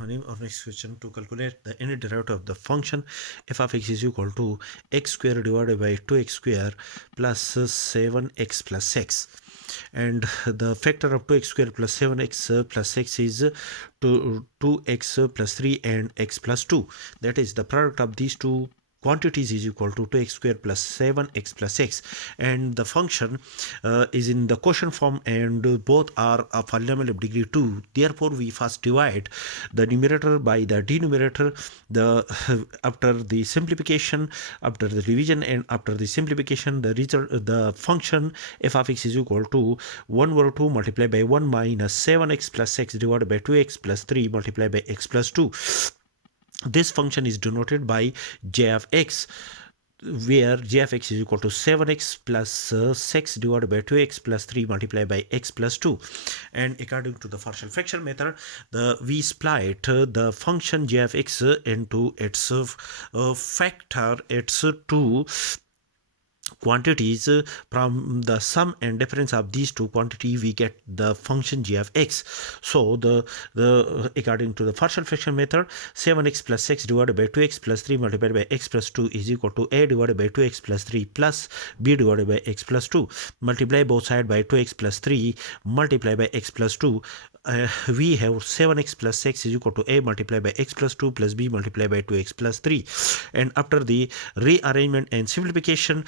Rahmanim. Our next question: to calculate the any derivative of the function f of x is equal to x square divided by 2x square plus 7x plus x, and the factor of 2x square plus 7x plus x is 2x plus 3 and x plus 2. That is, the product of these two quantities is equal to 2x square plus 7x plus x, and the function is in the quotient form, and both are a polynomial of degree 2. Therefore, we first divide the numerator by the denominator. The after the simplification, after the division, and after the simplification, the result, the function f of x is equal to 1 over 2 multiplied by 1 minus 7x plus x divided by 2x plus 3 multiplied by x plus 2. This function is denoted by j of x, where j of x is equal to 7x plus 6 divided by 2x plus 3 multiplied by x plus 2. And according to the partial fraction method, we split the function j of x into its factor, its two quantities. From the sum and difference of these two quantities, we get the function g of x. So the according to the partial fraction method, 7x plus 6 divided by 2x plus 3 multiplied by x plus 2 is equal to a divided by 2x plus 3 plus b divided by x plus 2. Multiply both sides by 2x plus 3 multiplied by x plus 2. We have 7x plus 6 is equal to a multiplied by x plus 2 plus b multiplied by 2x plus 3. And after the rearrangement and simplification,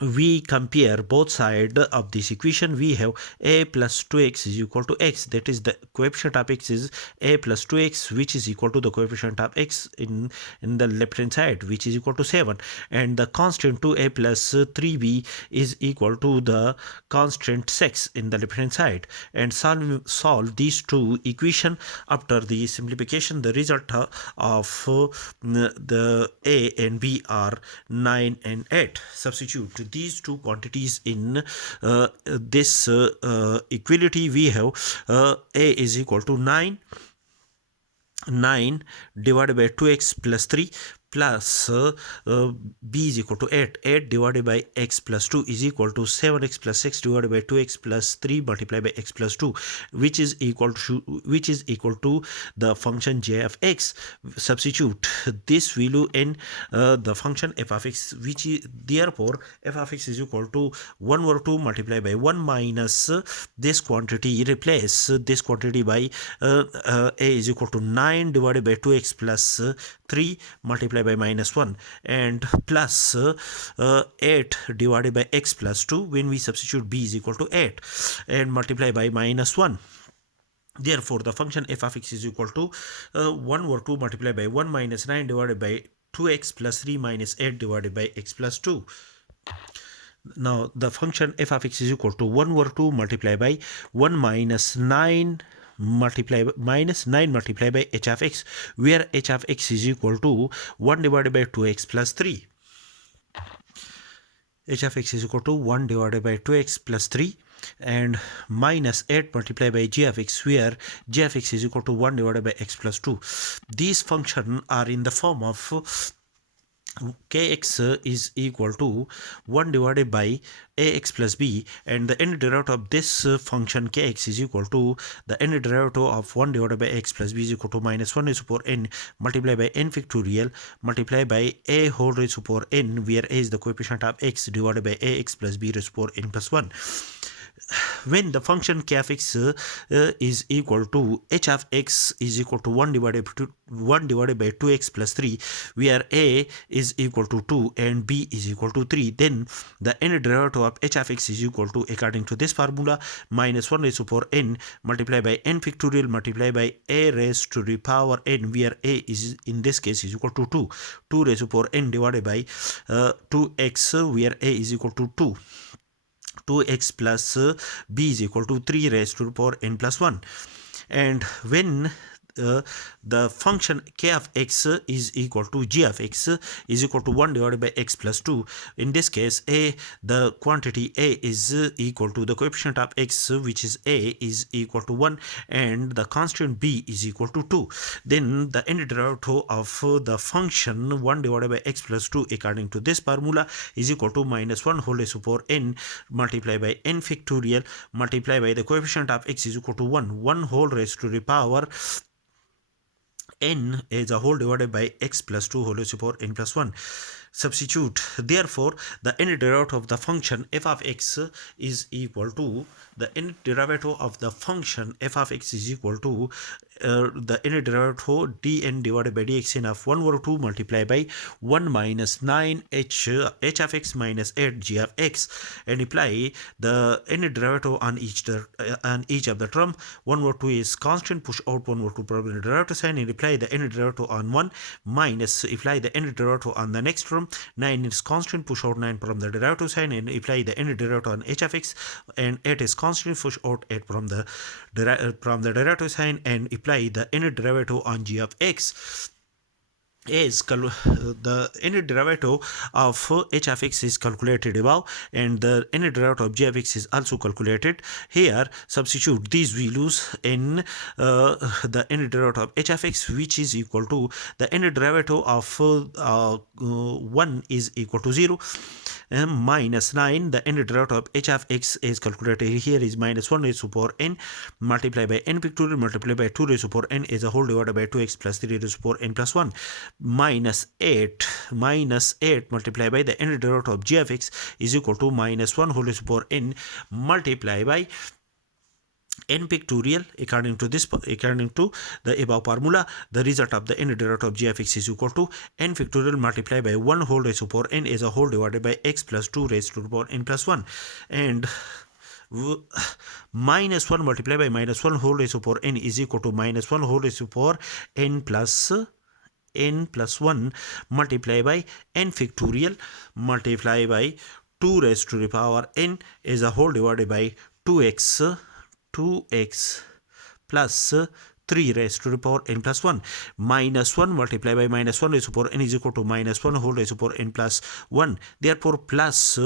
we compare both sides of this equation. We have a plus 2x is equal to x, that is, the coefficient of x is a plus 2x, which is equal to the coefficient of x in the left hand side, which is equal to 7, and the constant 2a plus 3b is equal to the constant 6 in the left hand side. And solve these two equation. After the simplification, the result of the a and b are 9 and 8. Substitute these two quantities in this equality. We have a is equal to 9 divided by 2x plus 3 plus b is equal to 8 divided by x plus 2 is equal to 7x plus 6 divided by 2x plus 3 multiplied by x plus 2, which is equal to the function j of x. Substitute this value in the function f of x, which is therefore f of x is equal to 1 over 2 multiplied by 1 minus this quantity. Replace this quantity by a is equal to 9 divided by 2x plus 3 multiplied by minus 1, and plus 8 divided by x plus 2, when we substitute b is equal to 8, and multiply by minus 1. Therefore, the function f of x is equal to 1 over 2 multiplied by 1 minus 9 divided by 2x plus 3 minus 8 divided by x plus 2. Now, the function f of x is equal to 1 over 2 multiplied by 1 minus 9 multiplied by h of x, where h of x is equal to 1 divided by 2x plus 3. H of x is equal to 1 divided by 2x plus 3, and minus 8 multiplied by g of x, where g of x is equal to 1 divided by x plus 2. These functions are in the form of kx is equal to 1 divided by ax plus b, and the end derivative of this function kx is equal to the end derivative of 1 divided by x plus b is equal to minus 1 raised to power n multiplied by n factorial multiplied by a whole raised to power n, where a is the coefficient of x, divided by ax plus b raised to power n plus 1. When the function k of x is equal to h of x is equal to 1 divided by 2x plus 3, where a is equal to 2 and b is equal to 3, then the end derivative of h of x is equal to, according to this formula, minus 1 raised to power n multiplied by n factorial multiplied by a raised to the power n, where a is in this case is equal to 2 raised to power n divided by 2x, where a is equal to 2x plus b is equal to 3 raised to the power n plus 1. And when the function k of x is equal to g of x is equal to 1 divided by x plus 2. In this case, the quantity a is equal to the coefficient of x, which is a, is equal to 1, and the constant b is equal to 2. Then the end derivative of the function 1 divided by x plus 2, according to this formula, is equal to minus 1 whole raised to power n multiplied by n factorial multiplied by the coefficient of x is equal to 1 whole raised to the power n is a whole divided by x plus 2 whole raised to power n plus 1. Substitute. Therefore, the nth derivative of the function f of x is equal to the nth derivative of the function f of x is equal to the nth derivative dn divided by dxn of 1 over 2 multiplied by 1 minus 9 h of x minus 8 g of x, and apply the nth derivative on each of the term. 1 over 2 is constant, push out 1 over 2 probability derivative sign, and apply the nth derivative on 1 minus apply the nth derivative on the next term. 9 is constant, push out 9 from the derivative sign, and apply the nth derivative on h of x, and 8 is constant, push out 8 from the derivative sign, and apply the nth derivative on g of x. Is the nth derivative of h of x is calculated above, and the nth derivative of g of x is also calculated here. Substitute these values in the nth derivative of h of x, which is equal to the nth derivative of 1 is equal to 0. Minus 9, the nth derivative of h of x is calculated here is minus 1 raised to power n multiplied by n pictorial multiplied by 2 raised to power n is a whole divided by 2x plus 3 raised to power n plus 1 minus 8 multiplied by the nth derivative of g of x is equal to minus 1 whole raised to power n multiplied by n pictorial. According to the above formula, the result of the nth derivative of g of x is equal to n pictorial multiplied by 1 whole raised to power n is a whole divided by x plus 2 raised to the power n plus 1, and minus 1 multiplied by minus 1 whole raised to power n is equal to minus 1 whole raised to power n plus 1 multiplied by n factorial multiplied by 2 raised to the power n is a whole divided by 2x plus 3 raised to the power n plus 1. Minus 1 multiplied by minus 1 raised to the power n is equal to minus 1 whole raised to the power n plus 1. Therefore, plus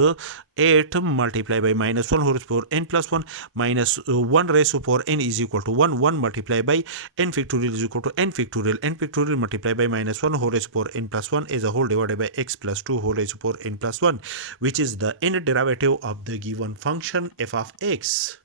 8 multiplied by minus 1 whole raised to the power n plus 1 minus 1 raised to the power n is equal to 1. 1 multiplied by n factorial is equal to n factorial. n factorial multiplied by minus 1 whole raised to the power n plus 1 is a whole divided by x plus 2 whole raised to the power n plus 1, which is the nth derivative of the given function f of x.